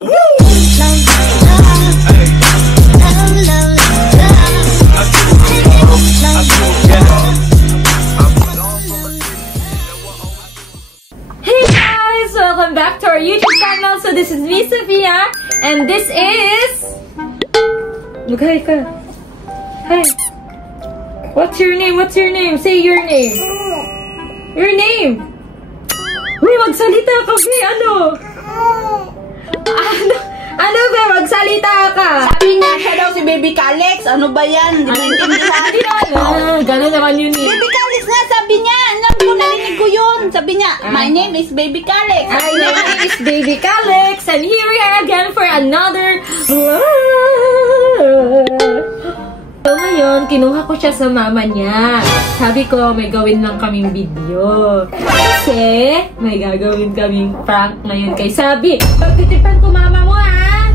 Welcome back to our YouTube channel. So this is me, Sophia, and this is... Look, hi ka. Hi. What's your name? What's your name? Say your name. Your name. Uy, magsalita ka, Be. Ano? Ano, Be? Magsalita ka. Sabi nga siya daw si Baby Calix. Ano ba yan? Hindi maintindihan. Gano'n naman yun eh. Baby Calix nga, sabi niya. Alam ko, narinig ko yun. Sabi niya, my name is Baby Calix. My name is Baby Calix. And here we are again for another... So ngayon, kinuha ko siya sa mama niya. Sabi ko, may gawin lang kaming video. Kasi, may gagawin kaming prank ngayon kay Sabi. Pagtitipan ko mama mo, ha?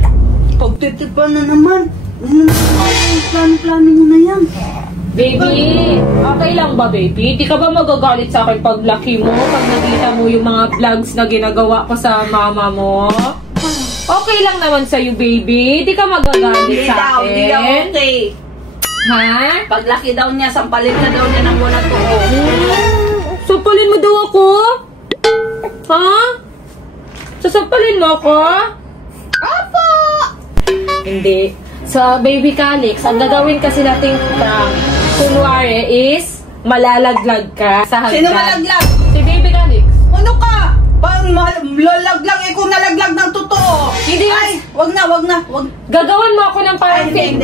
Pagtitipan na naman. Plano mo na yan. Baby, okay lang ba, baby? Di ka ba magagalit sa akin paglaki mo? Pag nakita mo yung mga vlogs na ginagawa ko sa mama mo? Okay lang naman sa'yo, baby. Di ka magagalit sa akin. Hindi daw okay. Ha? Paglaki daw niya, sampalin na daw niya ng wala to. Sampalin mo daw ako? Ha? Sasampalin mo ako? Apo! Hindi. Sa Baby Calix, ang gagawin kasi nating prank, kunwari is, malalaglag ka sa hagdan. Sino malaglag? Si Baby Calix. Ano ka? Pang malalaglag eh kung nalaglag ng totoo. Hindi. Ay, wag na. Gagawan mo ako ng parang fake.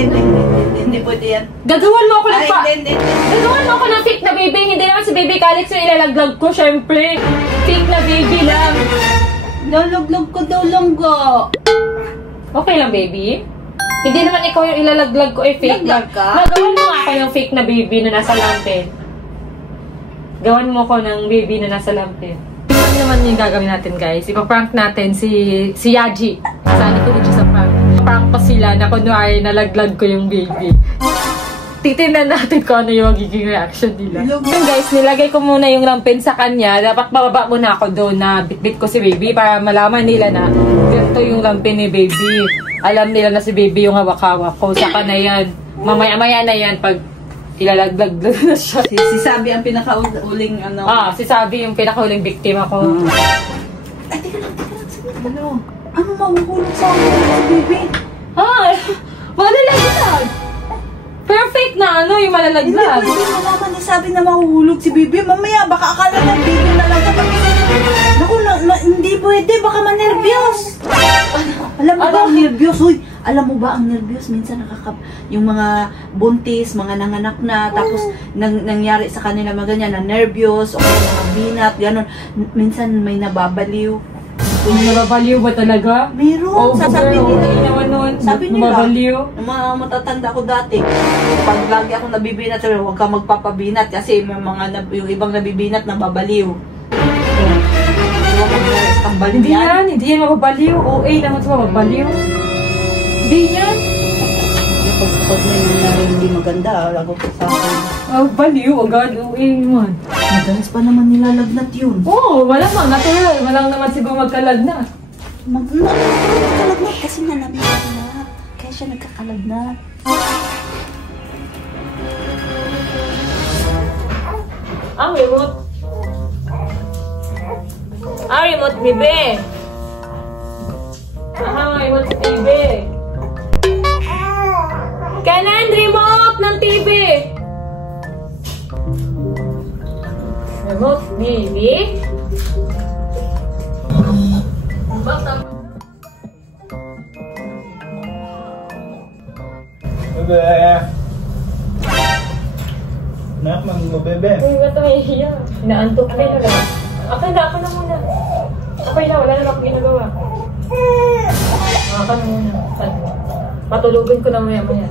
Hindi pwede yan. Gagawan mo ako ng hindi. Gagawan mo ako ng fake na baby. Hindi naman si Baby Calix yung ilalaglag ko, syempre. Fake na baby lang. Lalaglag ko daw lang ga. Okay lang, baby? Hindi naman ikaw yung ilalaglag ko, fake lang. Gagawan mo ako ng fake na baby na nasa lampin. Gawan mo ko ng baby na nasa lampin. Tingnan naman yung gagawin natin, guys. Ipa-prank natin si Yaji. Sana tuloy siya sa prank. Prank pa sila na kunwari nalaglag ko yung baby. Titignan natin kung ano yung magiging reaction nila. Yung guys, nilagay ko muna yung lampin sa kanya. Dapat bababa muna ako doon na bitbit ko si baby para malaman nila na ganito yung lampin ni baby. Alam nila na si baby yung hawak-hawak ko. Saka na yan. Mamaya-maya na yan pag ilalaglag na siya. Si Sabi ang pinakauling ano. Si Sabi yung pinakauling biktima ko. Ay, teka lang. Ano? Ano mahuhulog sa akin si baby? Malalaglag! Perfect na ano yung malalaglag. Hindi pwede malaman ni Sabi na mahuhulog si baby. Mamaya baka akala ng baby na lang kapag... Naku, hindi pwede. Baka manervyos. Alam mo ba ang nervyos? Uy, alam mo ba ang nervyos? Minsan yung mga buntis, mga nanganak na, tapos nangyari sa kanila mga ganyan, na nervyos, o mga binat, gano'n. Minsan may nababaliw. Nababaliw ba talaga? Meron. Sasabi nila. Sabi nila. Nababaliw. Mga matatanda ko dati. Pag lagi ako nabibinat, sabi, huwag ka magpapabinat kasi may yung ibang nabibinat nababaliw. Hindi yan mababaliw. OA naman sa mababaliw. Hindi yan. Pag may nangyari hindi maganda, lagot sa akin. Baliw, agad. OA naman. Madalas pa naman nilalagnat yun. Oo, malamang. Natural. Walang naman siguro magkalagnat. Magkakalagnat kasi nga nabibinat. Kaya siya nagkakalagnat. Ang remote. Remote, bebe. Remote sa TV. Kailan remote ng TV? Remote, baby. Bebe. Nak mang mo bebe. Uy, ba't nahihiya? Inaantok ka na lang. Ako na muna. Okay na, wala na akong ginagawa. Ako na muna. Patulugin ko na maya-maya.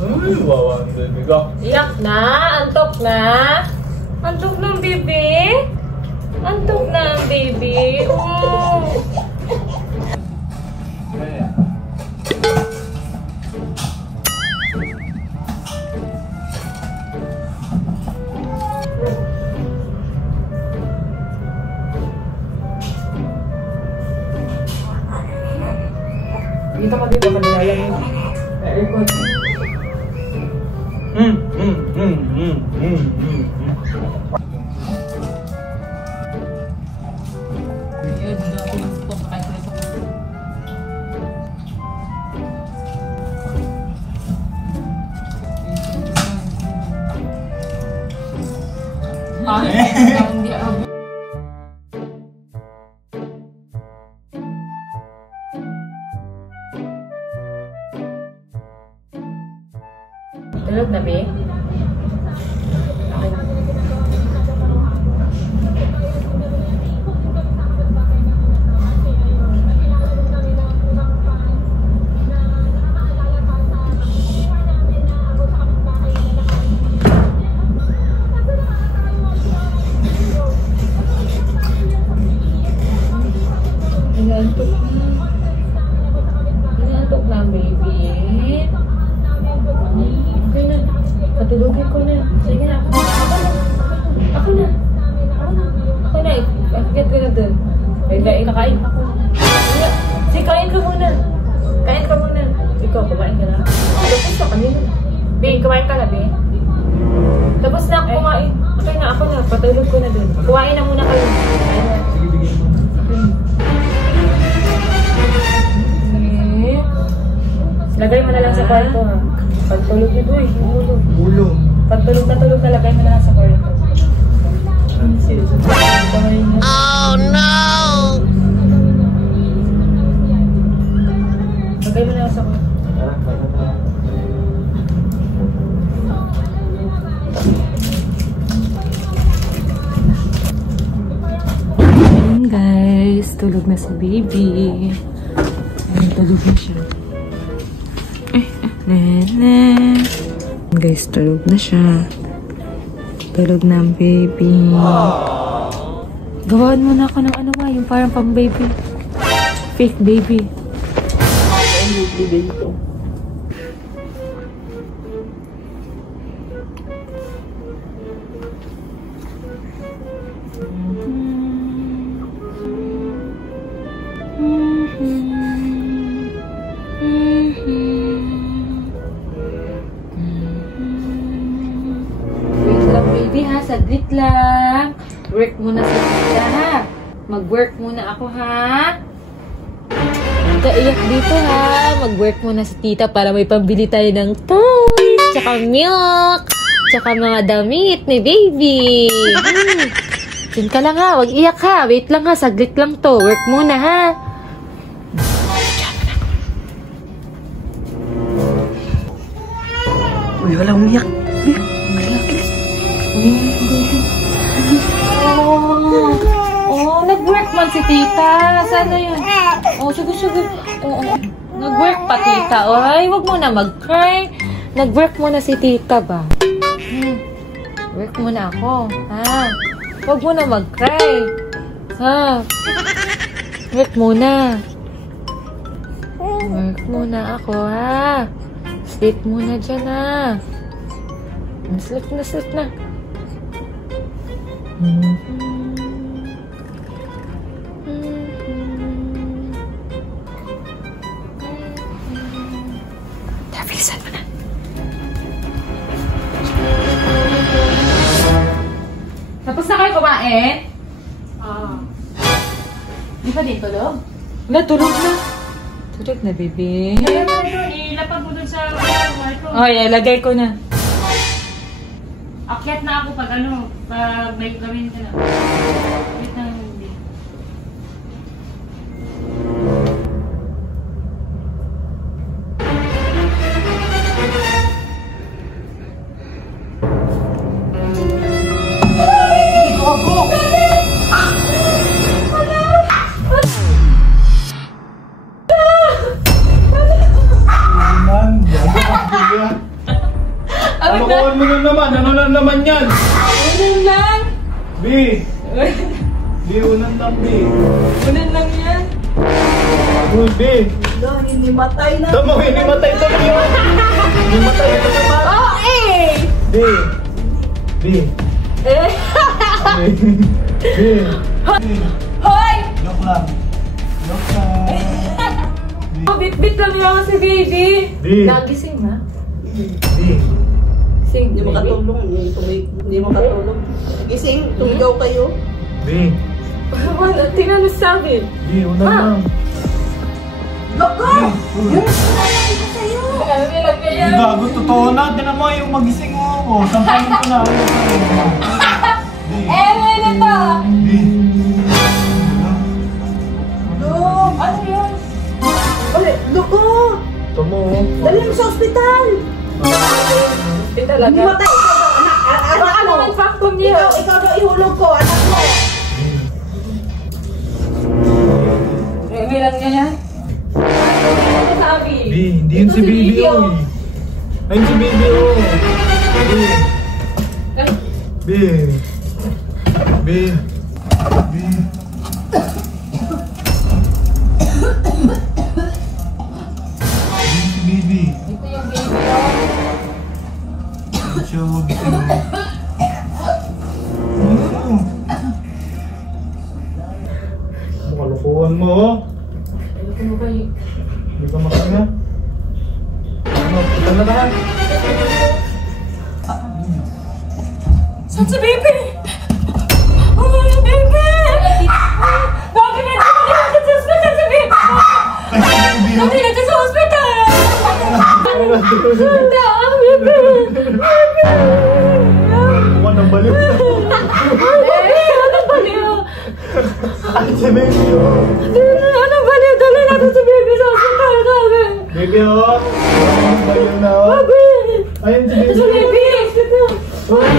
Uy, wawa ang bebe ko. Iyak na? Antok na? Antok na ang baby? Antok na ang baby? Oh. Dito ka dito, kanilala mo. Aircon. Yun, ito, kahit na ito. Hindi ako. Tulog na, be? Inantok na, baby. Okay na. Patulogin ko na. Sige na. Ako na. Ako na. Akit ko na dun. Kakain ako. Sige, kain ka muna. Kain ka muna. Ikaw, kumain ka na. Tapos na kanina. Be, kumain ka na, be. Tapos na ako kumain. Okay na, ako na. Patulog ko na dun. Kumain na muna kayo. Kain na. Sige, bigyan mo. Lagay mo na lang sa kwarto, ha? Pagtulog nito, eh. Ulo. Pagtulog na tulog na, lagay mo na lang sa kwarto. Oh no! Lagay mo na lang sa kwarto. Ayan guys, tulog na si baby. Ayan, tulog na siya. Nene. Guys, tulog na siya. Tulog na ang baby. Gawaan mo na ako ng ano nga, yung parang pang baby. Fake baby. Baby ha, saglit lang. Work muna sa tita ha. Mag-work muna ako ha. Huwag ka iyak dito ha. Mag-work muna sa tita para may pambili tayo ng toys, tsaka milk, tsaka mga damit ni baby. Diyan ka lang ha, huwag iyak ha. Wait lang ha, saglit lang to. Work muna ha. Uy, wala umiyak. Oh, nag-work man si tita. Sana yun. Oh, sugo. Oo. Nag-work pa tita. Ay, wag mo na mag-cry. Nag-work muna si tita ba? Work muna ako. Ha? Wag mo na mag-cry. Ha? Work muna. Work muna ako, ha? Sleep muna dyan, ha? Sleep na. Bilisan mo na. Tapos na kayo kumain? Di pa din tulog? Wala, tulog na. Tulog na, baby. Ilapag mo dun sa kwarto. Oh, ilagay ko na. Akyat na ako pag pag may gawin ka na. Wait na hindi. Ano mo na naman? Ano na naman yan? Unan lang. B! Unan lang, B. Unan lang yan. Uy, B! Hinimatay na. Tama, hinimatay to yun. Hinimatay ito naman. Oh, eh! B! B! Eh! B! Hoy! Joke lang. Huwag bit-bit lang yan si baby. Di. Nagising na. Di. Sing, Hindi makatulong. Hindi makatulong. Gising, tumigaw kayo. Di. Wala, tingnan mo sa akin. Di, una lang. Loko! Yung sinalain ko sa'yo. Yung gago, totoo na. Tinan mo yung magising mo. Sampayin ko na. Ano to? Di. Lok! Ano yun? Loko! Ito mo. Dali mo sa ospital. Hindi talaga. Hindi matay. Ikaw daw, anak. Baka Anak mo. naman vacuum niya. Ikaw daw ihulog ko, anak mo. Bilang niya yan. Ano sabi? Di, hindi yun si Baby O. Ayun si Baby O. Bi. Bi. Bi. Si Baby. Ito yung baby. Siya magising mo. Ano? Makalukuhan mo. Ayoko mo kayo. Hindi ka makahinga. Ano? Kita na tayo. Saan si baby? Oh, yung baby! Bakit na natin sa hospital si baby? Bakit natin sa hospital? Sanda, baby! Mukha ng baliw na. Anong baliw? Ay, si Baby O. Anong baliw? Dali natin si baby sa hospital, sabi. Baby O. Ang baliw na o. Ayun si Ito si Baby O. baby!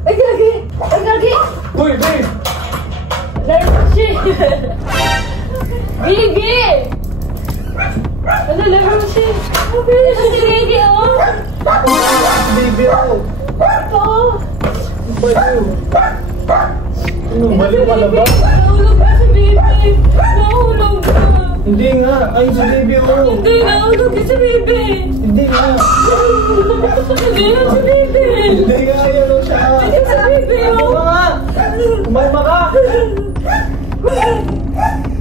Ay, gagi! Ay, gagi! Uy, babe! Lerchi! Baby! Ano, Lerchi? Oh, baby! Si baby, oh! Si Baby O. Oo! Ang baliw. Ano, baliw ka na ba? Nahulog na si baby! Nahulog na! Hindi nga. Ayun si Baby O. Hindi, nahulog na si baby! Hindi nga. Hindi na si baby! Hindi nga. Ayun o siya. Hindi si baby, Ano oh! nga? Kumalma ka.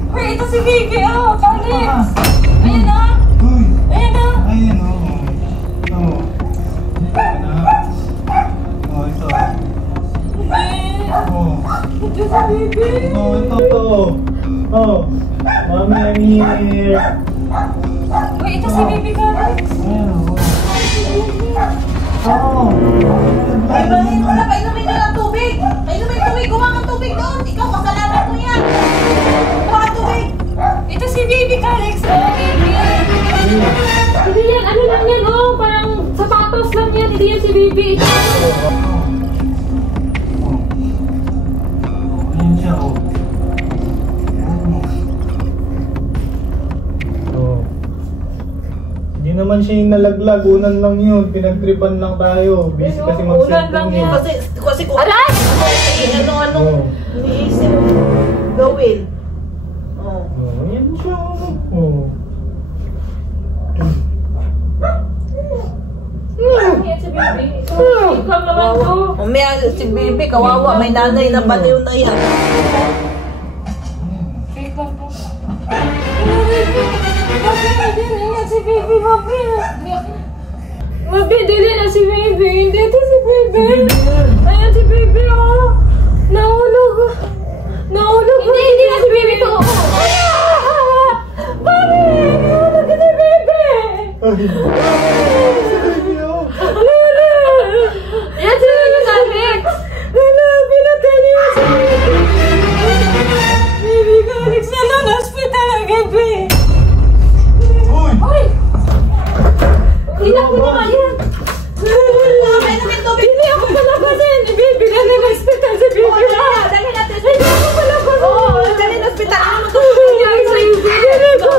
Uy, ito si baby, oh! Alex! Ayan na! Uy. Ayan na! Ayun o. Oo. Oh, ito. Oh. Ito si baby! Oh, ito. Oh. Mommy, I'm here. Uy, ito si baby ka, Alex! Ayan o. Oh. Painumin mo na, painumin mo ng tubig. Painumin tubig, gumawa ng tubig doon. Ikaw, kasalanan mo yan. Gumawa ng tubig. Ito si baby ka, Alex! Oh, baby! Hindi yan, ano lang yan, oh! Parang sapatos lang yan, hindi yan si baby! Ayun siya o. Oh. Hindi naman siya yung nalaglag. Unan lang yun. Pinagtripan lang tayo. Busy kasi Unan lang mag-cellphone yan. yun. Kasi kung Aray! ano-anong iniisip gawin. Oh. Oh, yan siya. Oh. Yan si baby. Ikaw naman to. Mamaya si baby, kawawa. May nanay na baliw na yan. Fake lang po. Baby, dili na si baby, baby. Baby, dili na si baby. Hindi ito si baby. Ayan si baby, oh. Nahulog. Nahulog. Hindi na si baby to. Baby, nahulog ka si baby. Ano na? Yan si baby, Alex. Ano, pinatay niya si baby. Baby ko, Alex, na lang hospital ang gabi. Uy! Uy! Ilang ko naman yan. Painumin tubig. Hindi ako palabasin. Baby, dali na hospital si baby. Dali natin. Hindi ako palabasin. Oo, dali na hospital. Ano mo to? Dali ko.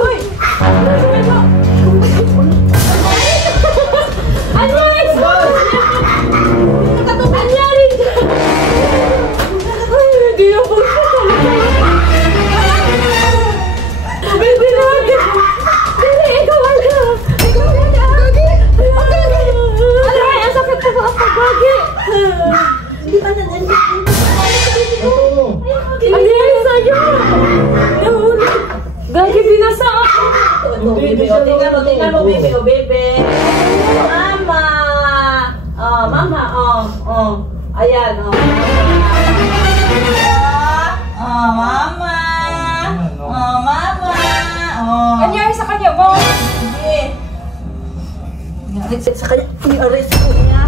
baby, oh, baby. Mama. Oh, mama, oh. Ayan, oh. Oh, mama. Oh, mama. Oh. Kanyari sa kanya, mo. Sige. Reset sa kanya. Aray sa kanya.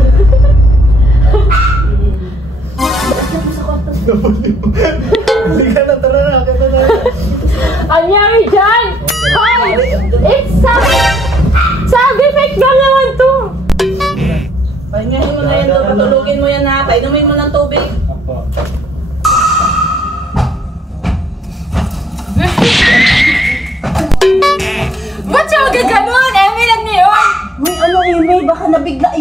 Hindi ka na, tara na. Anyari dyan! Hoy! It's sabi fake na naman to! Pahingahin mo na yan, patulugin mo yan ha. Painumin mo ng tubig. Apo. Ba't siya magaganon? Emi lang na yun! May ano Amy, baka nabigla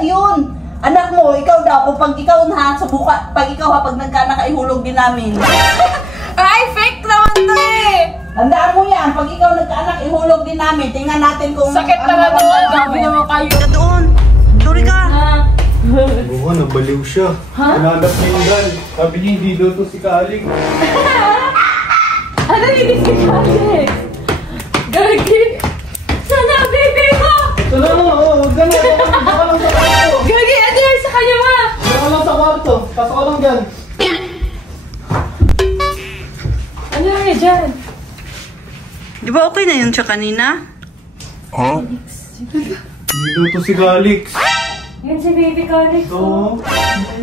yun. Anak mo, ikaw daw, pag ikaw na pag ikaw ha, pag nagkana ka, ihulog din namin. Ay, fake naman to eh! Tandaan mo yan, pag ikaw nagkaanak, ihulog din namin. Tingnan natin kung... Sakit naman to! Gabi naman kayo! Ka doon! Duri ka! Oo, nabaliw siya. Nanap niya yung gal. Sabi niya, hindi daw to si Kaling. Ano hindi si Kali? Gagi! Sana baby ko! Ito na, oo, huwag ka na. Diyan ka lang sa kwarto. Gagi! Ano yan sa kanya ma? Diyan ka lang sa kwarto. Pasok ka lang dyan. Ano yan dyan? Di ba okay na yun siya kanina? Hindi daw to si Galix. Yan si baby Kali Oo.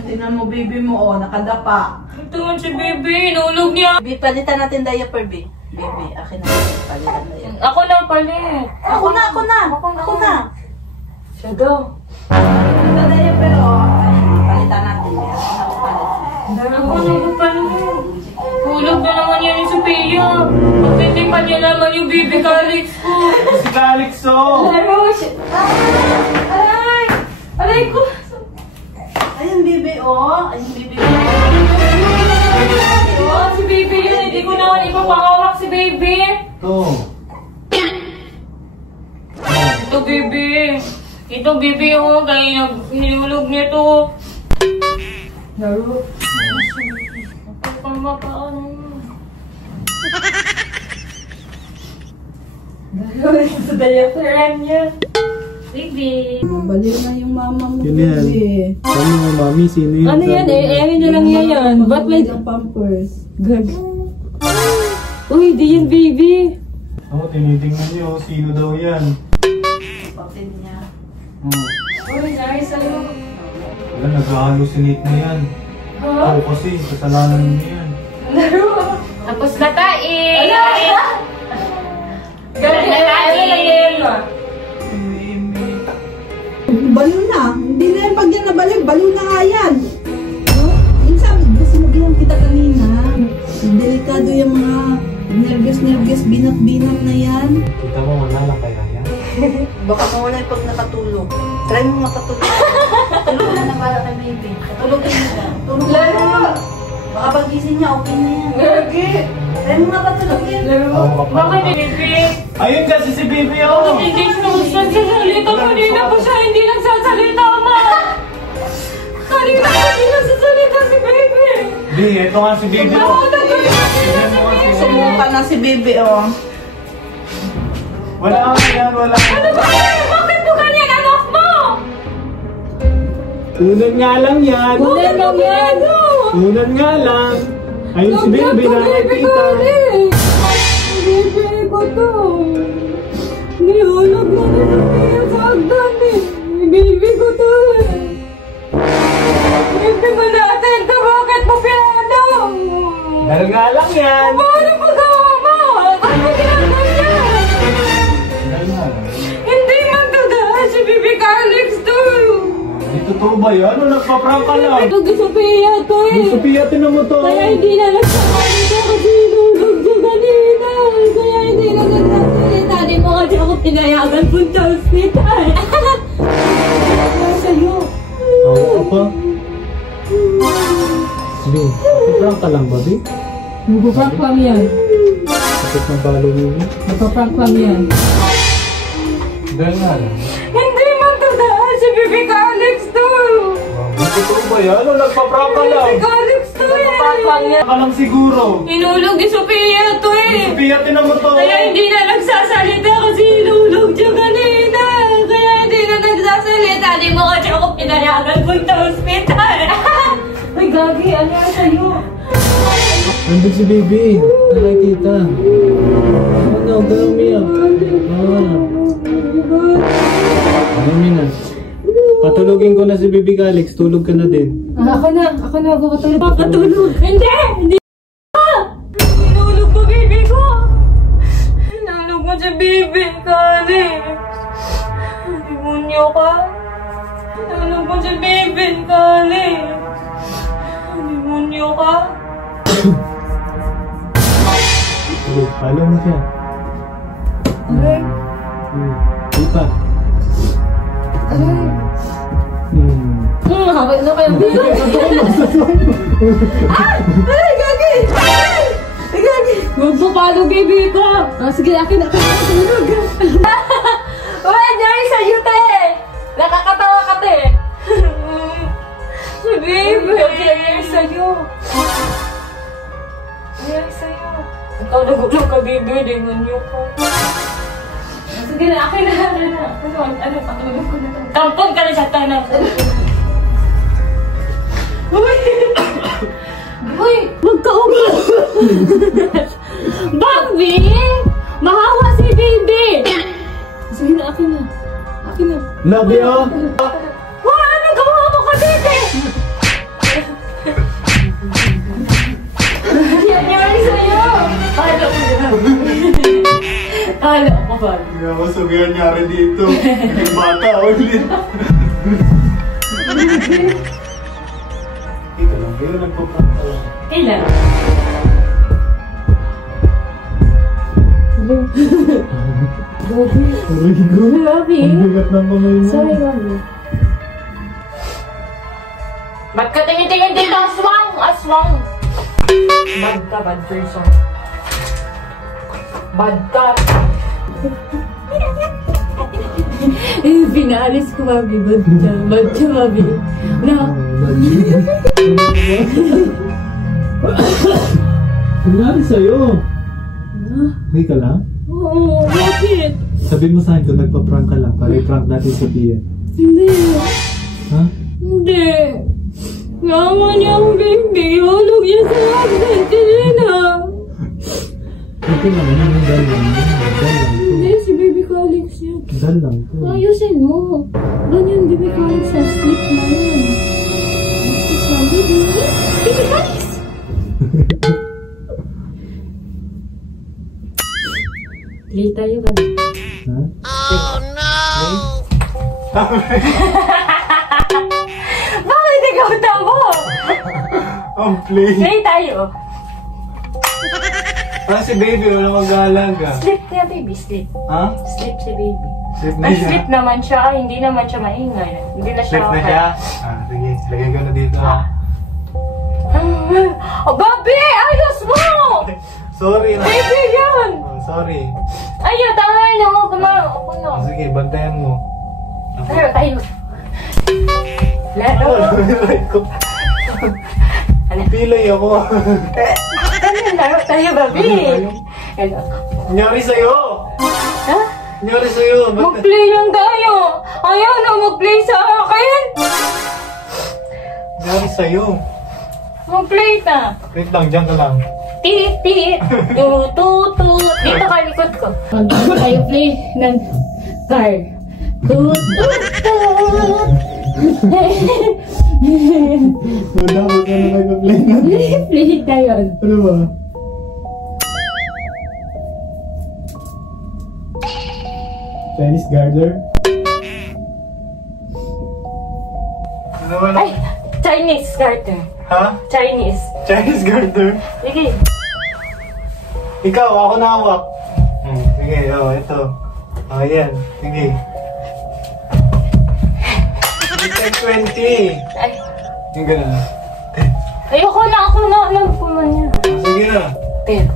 Tingnan mo, baby mo, nakadapa. Ito man si baby, inulog niya. Baby, palitan natin diaper, baby. Baby, akin na. Palitan diaper. Ako na palit. Ako na. Siya daw. Ito diaper, oh. Palitan natin. Ako palit. Ako na palit. Hulog na naman yan yung Sophia. Pagtitipan niya naman yung baby Calix ko. Si Galix, oh. Laro siya. Aray! Aray ko! Ayun, baby, oh. Ayun, baby. Oh, si baby yun. Hindi ko naman ipapahawak si baby. Ito. Ito baby. Ito baby oh. Kaya nilulog niya to. Laro. Paano? Laro sa diaphragm niya. Baby. Baliw na yung mama mo, Yun yan. baby. Sabi mo, mami, sino yun? Ano yan eh? Emi na lang yan. Ba't may... Ang pampers. Gag. Uy, di yan baby. Oo, tinitingnan niyo, sino daw yan? Papin niya. Uy, nice ano. Wala, nag-hallucinate na yan. Oo, kasi, kasalanan niya yan. Laro. Tapos na tayo. Gagi na tayo. Baliw na. Hindi na yan pag yan nabaliw. Baliw na nga yan. Minsan, kasi naglang kita kanina. Delikado yung mga nervous, binat-binat na yan. Kita mo, wala lang kaya yan. Baka mawala yung pag nakatulog. Try mo makatulog. Tulog na para kay baby. Tulogin mo siya. Tulog na. Laro. Baka pagising niya, okay na yan. Gagi. Try mo nga patulogin. Laro. Bakit baby? Ayun kasi si Bibi, oh! Hindi siya nagsasalita. Kanina pa siya hindi nagsasalita, ma. Kanina pa hindi nagsasalita si baby. Di, ito nga si Bibi, oh! Sumuka na si baby, oh. Wala ka yan, wala ka. Ano ba? Bakit mo ganyan, anak mo? Unan nga lang yan! Ulan lang yan. Unan nga lang! Ayun si Bibi, nakikita. Baby ko to. Nihulog na niya sa hagdan eh. Baby ko to eh. Baby mo natin to. Bakit mo pinano? Dahil nga lang yan! Paano mo gawa mo? Bakit mo ginagawa niya? Dahil nga lang. Hindi man to dahil si Baby Calix to. Di totoo ba yan? O nagpa-prank ka lang? Ito si Sophia to eh. Yung Sophia, tinan mo to! Kaya hindi na nagsasalita kasi nulog siya kanina. Kaya hindi na nagsasalita. Di mo kasi ako pinayagan punta hospital. Kaya sa'yo. Oo pa? Bi, nagpa-prank ka lang ba, Bi? Magpaprank lang yan. Sakit ng balo mo. Magpaprank lang yan. Dahil nga lang. Hindi man to dahil si Baby Calix to. Di totoo ba yan? O nagpa-prank ka lang? Baby Calix to eh. Magpaprank lang yan. Ka lang siguro. Inulog ni Sophia to Yung eh. Sophia, tinan mo to! Kaya hindi na nagsasalita kasi inulog siya kanina. pinayagan punta hospital. Ay, gagi, ano yan sa'yo? Nandun si baby. Nakikita. Ano, huwag ka na umiyak. Ano na? Patulogin ko na si baby Alex. Tulog ka na din. Ako na, magpapatulog. Papatulog? Hindi! Hinulog mo, baby ko! Hinulog mo si baby, Kali! Demonyo ka! Hinulog mo si baby, Kali! Demonyo ka! Follow mo siya. Aray! Ipa. Aray! Hawak na kayo. Ay, gagi! Ay, gagi! Magpapalo, baby ko! Sige, akin na. Uy, Jerry, sa'yo, te! Nakakatawa ka, te! Si baby! Jerry, sa'yo! Jerry, sa'yo! Ikaw nagulog ka, baby. Demonyo ko. Sige na, akin na. Ano, patulog ko na. Tampon ka na siya, tanang. Uy! Huwag ka umiyak! Bambi! Mahawa si baby! Sige na, akin na. Akin na. Love you! Uy! Anong gawa mo ka, baby? Nangyari sa'yo! Kala ko na. Kala ko ba? Hindi ako sabihan niya rin dito. Yung bata ulit. Ito lang, kayo nagpaprank ka lang. Kailan? Rigo. Grabe. Ang bigat ng kamay mo. Sorry, Mami. Ba't ka tingin-tingin dito? Aswang! Aswang! Bad ka, bad person. Bad ka. Pinalis ko, Mami. Bad ka. Bad ka, Mami. No. Nangyari sa'yo? Okay ka lang? Oo, bakit? Sabihin mo sa akin kung nagpa-prank ka lang para i-prank natin sa Pia. Hindi. Ha? Hindi. Yaman niya ang baby. Hulog niya sa akin. Hindi na. Okay lang, ano yung dal lang? Hindi, si baby ko Alex yan. Dal lang to. Ayusin mo. Ganyan, baby ko Alex sa sleep na yan. Sleep na, baby. Baby ko Alex! Play tayo, baby. Ha? Oh no! Bakit ikaw tamo? Ang play. Play tayo. Ah, si baby, wala mag-aalaga. Sleep niya, baby. Sleep. Ha? Sleep si baby. Sleep na Ay, siya. sleep naman siya. Ay, hindi naman siya maingay. Hindi na siya Sleep na siya? Ah, sige. Lagay ko na dito ha. Oh, baby! Ayos mo! Sorry na. Baby yan! Oh, sorry. Ayaw, tayo na. Huwag na. Ako na. Oh, sige, bantayan mo. Tayo, tayo. Lalo. Right ko. Pilay ako. Laro tayo, baby. Hello. Nangyari sa'yo! Ha? Nangyari sa'yo! Mag-play lang tayo. Ayaw na mag-play sa akin. Nangyari sa'yo? Mag-play na. Wait lang, dyan ka lang. Tit, tit. Tututut. Dito ka, likod ko. Mag-ano tayo play ng car. Tututut. Wala, huwag ka na nag-play na. Play tayo. Ano ba? Chinese garter? Ano ba na? Ay, Chinese garter. Ha? Chinese. Chinese garter? Sige. Ikaw, ako na hawak. Sige, ito. Yan. Sige. Take 20. Ay, Yung ganun. ayoko na. Ako na. Alam ko man yan. Sige na. 10.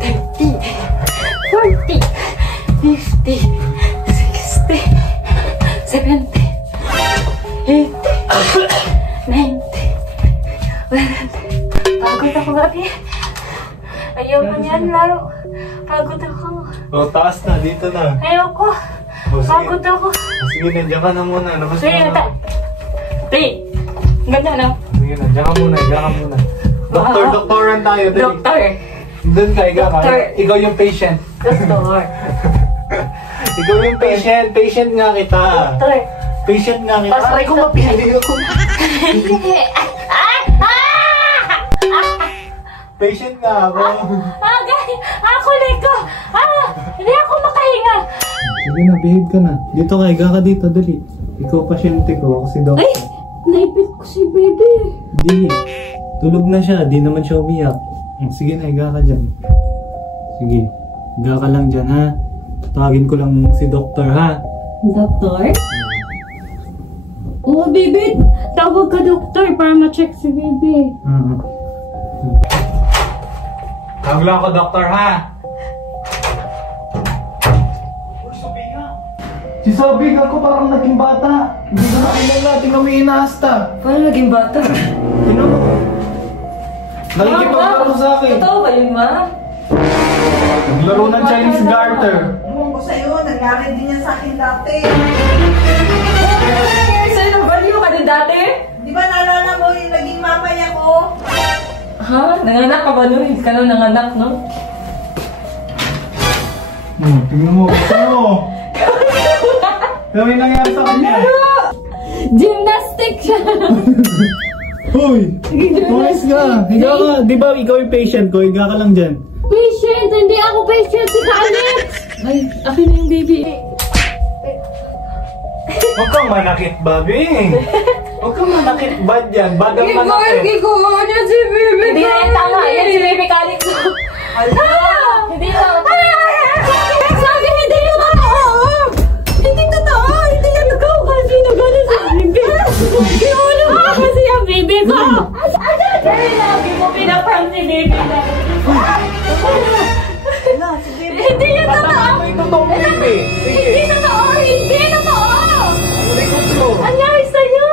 30. 40. 50. 60. 70. 80. 90. 100. Pagod ako, babi. Ayoko niyan, laro. Pagod ako. O, taas na. Dito na. Ayoko. Oh, sige. Pagod ako. Sige, nandiyan ka na muna. Labas Sige, ka na. Te, ganda na. Sige, nandiyan ka muna. Doktoran tayo. Dali. Doktor. Doon ka, ikaw ka. Doktor. Ikaw yung patient. Doktor. Ikaw yung patient. Patient nga kita. Doktor. Patient nga kita. Pasok Aray ko, mapili ako. Patient nga ako. Ako, Leko. Hindi ako makahinga. Sige na, behave ka na. Dito ka, higa ka dito, dali. Ikaw pasyente ko, ako si Doc. Ay, naipit ko si baby. Di, tulog na siya, di naman siya umiyak. Sige na, higa ka dyan. Sige, higa ka lang dyan ha. Tawagin ko lang si Doktor ha. Doktor? Oo, baby. Tawag ka, doktor, para ma-check si baby. Tawag lang ako, Doktor ha. Si Sabi ako parang naging bata. Hindi ko nakilala, di kami inaasta. Paano naging bata? Tino mo? Nakikipaglaro sa akin. Totoo ba yun, ma? Naglaro ng Chinese garter. Ewan ko sa'yo, nangyari din yan sa akin dati. Ano nangyari sa'yo? Nabaliw ka din dati? Di ba naalala mo yung naging mamay ako? Ha? Nanganak ka ba nun? Hindi ka nun nanganak, no? Tingnan mo, gusto mo. Ano yung nangyari sa kanya? Gymnastic siya! Hoy! Tumis ka! Higa ka! Di ba ikaw yung patient ko? Higa ka lang dyan. Patient! Hindi ako patient! Si Alex! Ay, akin na yung baby. Huwag kang manakit, Bobby. Huwag kang manakit, bad yan. Bad ang manakit. Gigo niya si baby. Hindi na yung tama. Yan si baby Alex. Hindi na. Sabi, hindi yung totoo. Hindi totoo. Hindi yan ikaw kasi nagano sa baby. Ginulo ka kasi yung baby ko. Kaya lagi mo pinaprank si baby na. Wala, si baby. Hindi yung totoo. Ito yung totoo, baby. Hindi totoo. Hindi totoo. Ano? Ang nangyari sa'yo?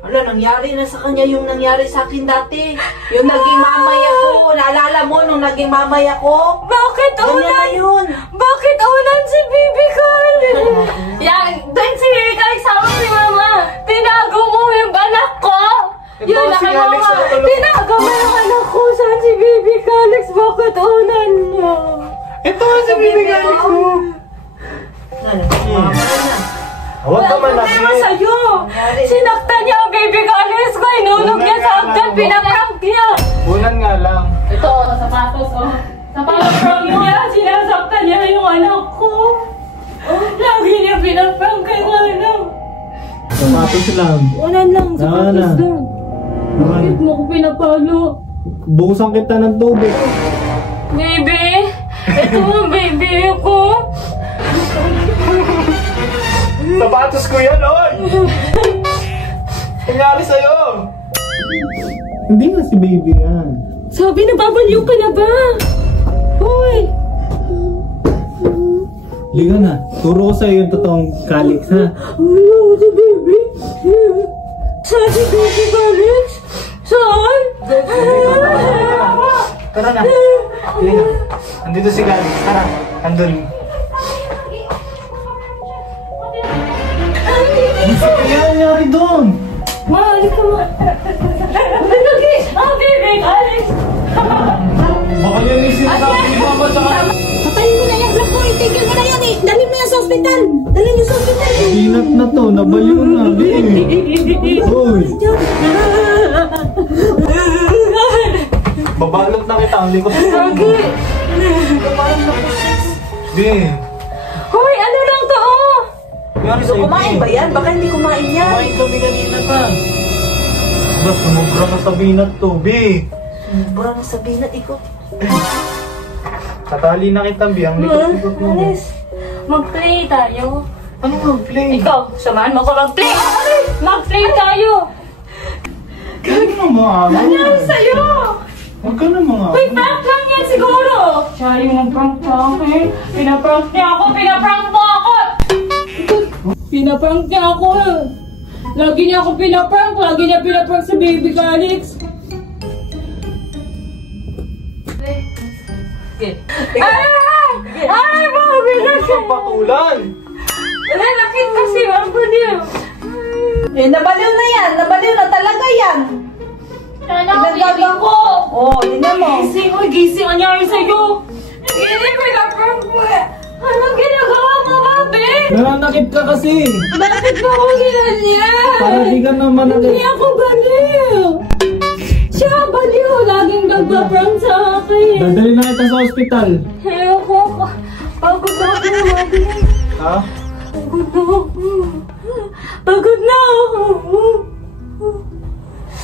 Wala, nangyari na sa kanya yung nangyari sa akin dati. Yung naging mamay ako. Naalala mo nung naging mamay ako? Bakit Ganyan na ulan? yun. Bakit ulan si Baby Carl? Yan, doon si Baby Carl sama si Mama. Tinago mo yung anak ko. Ito Yun, si naka Alex Mama. na tulog. Tinago mo yung anak ko. Saan si Baby Alex? Bakit ulan niya? Ito nga sa bibigyan ko. Ano, mama na. Huwag ka Wala manakit. naman sa'yo. Sinaktan niya ang Baby Alex ko. Inulog niya sa hagdan. Pinaprank niya. Unan nga lang. Ito, sapatos, oh. Sapatos from niya. Sinasaktan niya yung anak ko. Lagi niya pinaprank kay anak. Sapatos lang. Ulan lang, sapatos Wala. lang. Bakit mo ko pinapalo? Buhusan kita ng tubig. Baby! Ito ang baby ko! Sapatos ko yan, oy! Nangyari sa'yo? Hindi nga si baby yan. Sabi na babaliw ka na ba? Hoy! Liga na. Turo ko sa'yo yung totoong Calix, ha? Wala si baby. Saan si baby Alex? Saan? Tara na. Liga na. Andito si Calix. Tara. Andun. Ano nangyari doon? Mahalik ka mo. Nalagi! Ang baby Alex! Baka yan yung sinasabi ni Mama sa kanya. Patayin mo na yan, vlog ko. Itigil mo na yan eh. Dalhin mo yan sa ospital. Dalhin niyo sa ospital. Inat na to. Nabaliw na. Uy. Babalot na kita. Ang likos ko. Lagi! Di. Hoy, ano lang to? Nangyari So, sa'yo, kumain Di. ba yan? Baka hindi kumain yan. Kumain kami kanina pa. Bas, sumubra ka sa binat to, Bi. Burang sabihin na ikot. Katali na kita, Bi. Ang likot-likot mo. Alex, mag-play tayo. Anong mag-play? Ikaw, samahan mo ko mag-play. Mag-play tayo. Huwag ka na mga Ano sa'yo? Huwag ka na mga Uy, prank lang yan siguro. Siya yung mag-prank na ako eh. Pinaprank niya ako, pinaprank mo ako. Pinaprank niya ako. Lagi niya ako pinaprank, lagi niya pinaprank sa baby Alex. Ay! Ay! Mga bilas! Ang patulan! Nanakit kasi, mabaliw. Eh, nabaliw na yan. Nabaliw na talaga yan. Pinaggaga ko. Oh, tingnan mo. Gising, uy, gising. Ang nangyari sa'yo? Hindi ko na-prank mo eh. Anong ginagawa mo, Bobby? Nananakit ka kasi. Bakit ba ako ginanyan? Para di ka naman Hindi ako baliw. Siya baliw. Laging nagpa-prank sa akin. Dadali na kita sa ospital. Ayoko. Pagod na ako, Bobby. Ha? Pagod na ako. Pagod na ako.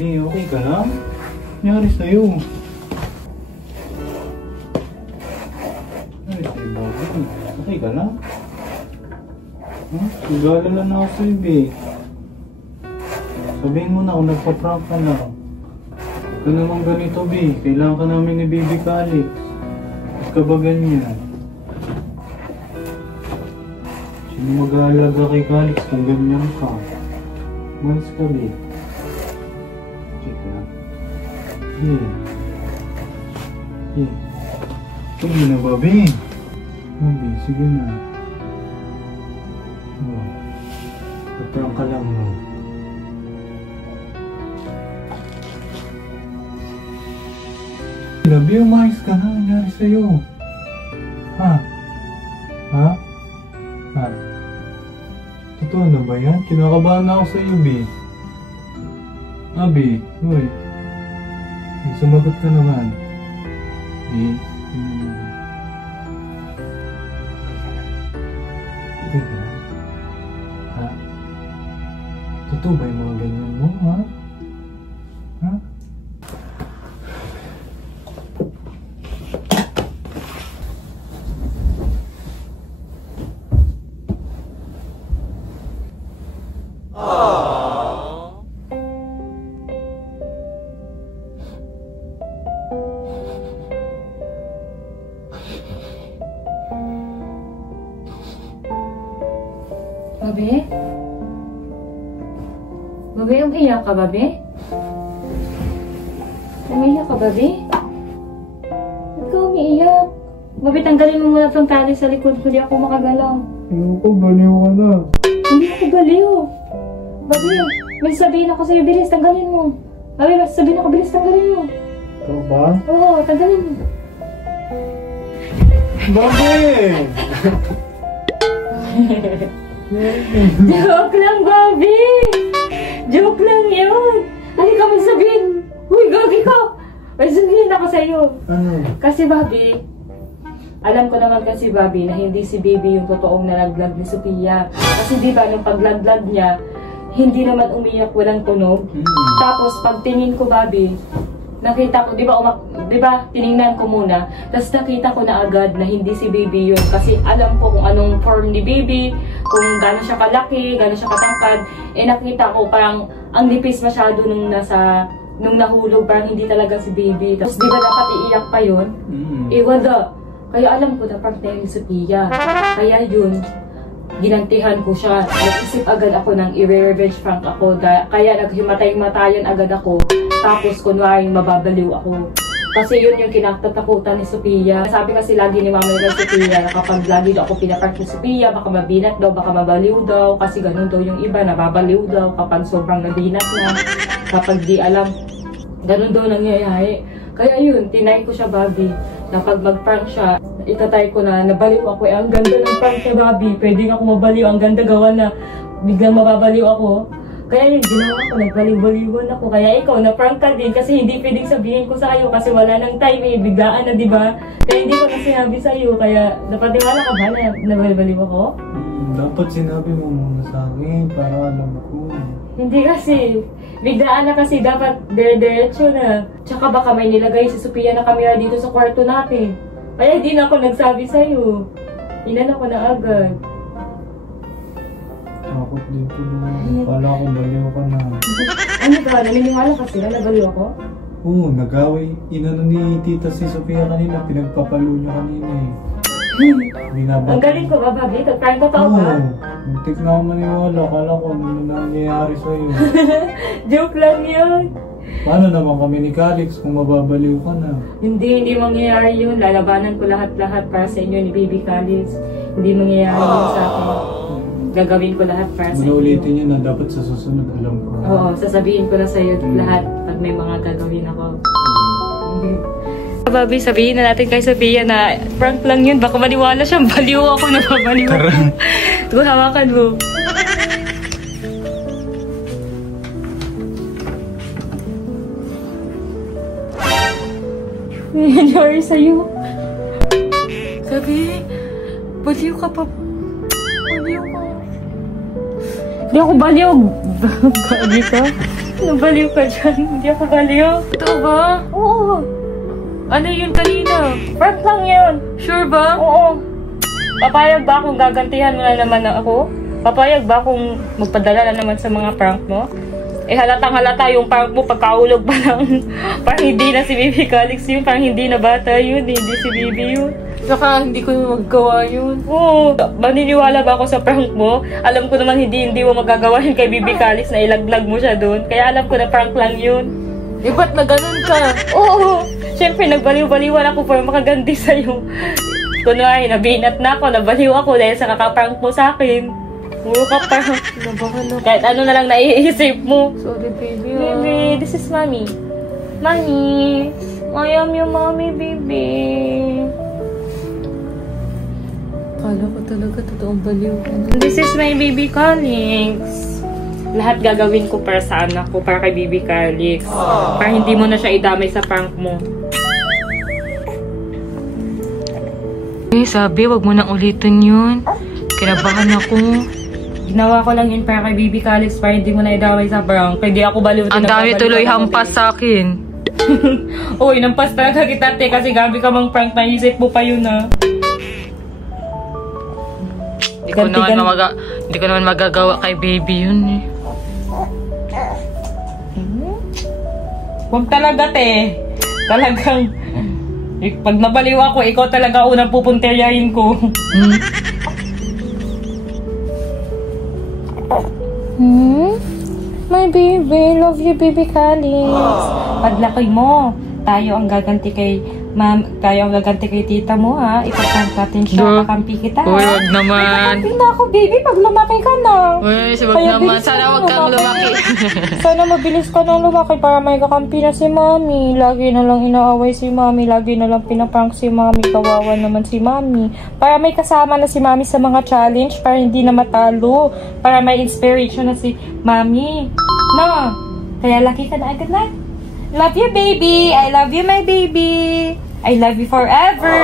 Eh, okay ka na? Nangyari sa'yo. Nangyari sa'yo, Bobby. Okay ka na? Ha? Nag-aalala na ako sa'yo, be. Sabihin mo na kung nagpa-prank ka na. Huwag ka naman ganito, be. Kailangan ka namin ni Baby Calix. Huwag ka ba ganyan? Sino mag-aalaga kay Calix kung ganyan ka? Malis ka, be. Check na. Sige na, Bobby. Bobby, sige na. Oh. Paprang ka lang, no? Bobby, umayos ka na. Nangyari sa'yo. Ha? Ha? Ha? Totoo na ba yan? Kinakabahan na ako sa'yo, B. Abi, uy. Sumagot ka naman. Teka. Ha? Totoo ba yung mga ganyan mo, ha? Ha? Babe? Babe, umiiyak ka, Babe? Umiiyak ka, Babe? Ba't ka umiiyak? Babe, tanggalin mo muna itong tali sa likod ko, di ako makagalaw. Ayoko, baliw ka na. Hindi ako baliw. Babe, may sabihin ako sa'yo, bilis, tanggalin mo. Babe, may sabihin ako, bilis, tanggalin mo. Ikaw ba? Oo, tanggalin mo. Bakit? Joke lang, Bobby! Joke lang yun! Halika mo sabihin! Uy, gagi ka! May sabihin ako sa'yo. Ano? Kasi, Bobby, alam ko naman kasi, Bobby, na hindi si Baby yung totoong nalaglag ni Sophia. Kasi di ba, nung paglaglag niya, hindi naman umiyak, walang tunog. Tapos, pagtingin ko, Bobby, nakita ko, di ba, tiningnan ko muna, tapos nakita ko na agad na hindi si Baby yun. Kasi alam ko kung anong form ni Baby, kung gano'n siya kalaki, gano'n siya katangkad. Eh nakita ko parang ang nipis masyado nung nahulog, parang hindi talaga si Baby. Tapos di ba dapat iiyak pa yun? Eh wala. Kaya alam ko na prank na yun si Sophia. Kaya yun, ginantihan ko siya. Nag-isip agad ako ng i-revenge prank ako. Kaya naghimatay-matayan agad ako. Tapos kunwaring mababaliw ako. Kasi yun yung kinatatakutan ni Sophia. Sabi kasi lagi ni Mama ni Sophia na kapag lagi daw ako pinaprank ni Sophia, baka mabinat daw, baka mabaliw daw. Kasi ganun daw yung iba, nababaliw daw kapag sobrang nabinat na. Kapag di alam, ganun daw nangyayari. Kaya yun, tinay ko siya, Bobby. Na pag mag-prank siya, itatay ko na nabaliw ako. Eh, ang ganda ng prank niya, Bobby. Pwede nga ako mabaliw. Ang ganda gawa na biglang mababaliw ako. Kaya yun, ginawa ko, nagbaliw-baliwan ako. Kaya ikaw, na-prank ka din kasi hindi pwedeng sabihin ko sa'yo kasi wala nang time eh, biglaan na, di ba? Kaya hindi ko na sinabi sa'yo, kaya napatiwala ka ba na nabaliw ako? Dapat sinabi mo muna sa akin para alam ko. Hindi kasi, biglaan na kasi dapat dire-diretso na. Tsaka baka may nilagay si Sophia na kamera dito sa kwarto natin. Kaya hindi na ako nagsabi sa'yo. Inano ko na agad. Takot dito na. Kala ko baliw ka na. Ano ba? Naniniwala kasi na nabaliw ako? Oo, nag-away. Inano ni Tita si Sophia kanina. Pinagpapalo niya kanina eh. Ang galing ko ba, Bobby? Prank ko pa ba? Oo. Muntik na ako maniwala. Kala ko ano na nangyayari sa'yo. Joke lang yun. Paano naman kami ni Calix kung mababaliw ka na? Hindi mangyayari yun. Lalabanan ko lahat-lahat para sa inyo ni Baby Calix. Hindi mangyayari yun sa akin. Gagawin ko lahat para sa iyo. Ulitin yun na dapat sa susunod alam ko. Oo, sasabihin ko na sa iyo lahat pag may mga gagawin ako. Bobby, sabihin na natin kay Sophia na prank lang yun. Baka maniwala siya. Baliw ako na babaliw ako. Ito, hawakan mo. Nangyari sa'yo. Sabi, baliw ka pa. Baliw ka. Hindi ako baliw. Baliw ka? Nabaliw ka dyan. Hindi ako baliw. Ito ba? Oo. Ano yun kanina? Prank lang yun. Sure ba? Oo. Papayag ba kung gagantihan mo na naman ako? Papayag ba kung magpadala na naman sa mga prank mo? Eh halatang halata yung prank mo pagkaulog pa lang. Parang hindi na si Baby Calix yun. Parang hindi na bata yun. Hindi si Baby yun. Saka hindi ko magagawa yun. Oo. Maniniwala ba ako sa prank mo? Alam ko naman hindi mo magagawa yun kay Baby Calix na ilaglag mo siya doon. Kaya alam ko na prank lang yun. Eh ba't na ganun ka? Oo. Siyempre nagbaliw-baliwan ako para makaganti sa'yo. Kunwari, nabinat na ako, nabaliw ako dahil sa kakaprank mo sa akin. Puro ka pa. Kahit ano na lang naiisip mo. Sorry, baby. Baby, this is mommy. Mommy. I am your mommy, baby. Kala ko talaga totoong baliw. This is my baby Calix. Lahat gagawin ko para sa anak ko, para kay Baby Calix. Para hindi mo na siya idamay sa prank mo. Eh, sabi, wag mo nang ulitin yun. Kinabahan ako. Ginawa ko lang yun para kay Baby Calix para hindi mo na idamay sa prank. Hindi ako baliw. Ang dami tuloy hampas sa akin. Uy, nampas talaga kita, te. Kasi gabi ka mang prank, naisip mo pa yun, ha. Hindi ko naman magagawa kay baby yun, eh. Huwag talaga, te. Talagang, pag nabaliw ako, ikaw talaga unang pupunteryahin ko. My baby, love you, Baby Calix. Paglaki mo, tayo ang gaganti kay tita mo, ha? Ipaprank natin siya, kakampi kita. Uy, wag naman. Kakampi na ako, baby, pag lumaki ka na. Uy, wag naman. Sana wag kang lumaki. Sana mabilis ka nang lumaki para may kakampi na si Mami. Lagi na lang inaaway si Mami. Lagi na lang pinaprank si Mami. Kawawa naman si Mami. Para may kasama na si Mami sa mga challenge. Para hindi na matalo. Para may inspiration na si Mami. No. Kaya laki ka na agad na. Love you, baby. I love you, my baby. I love you forever.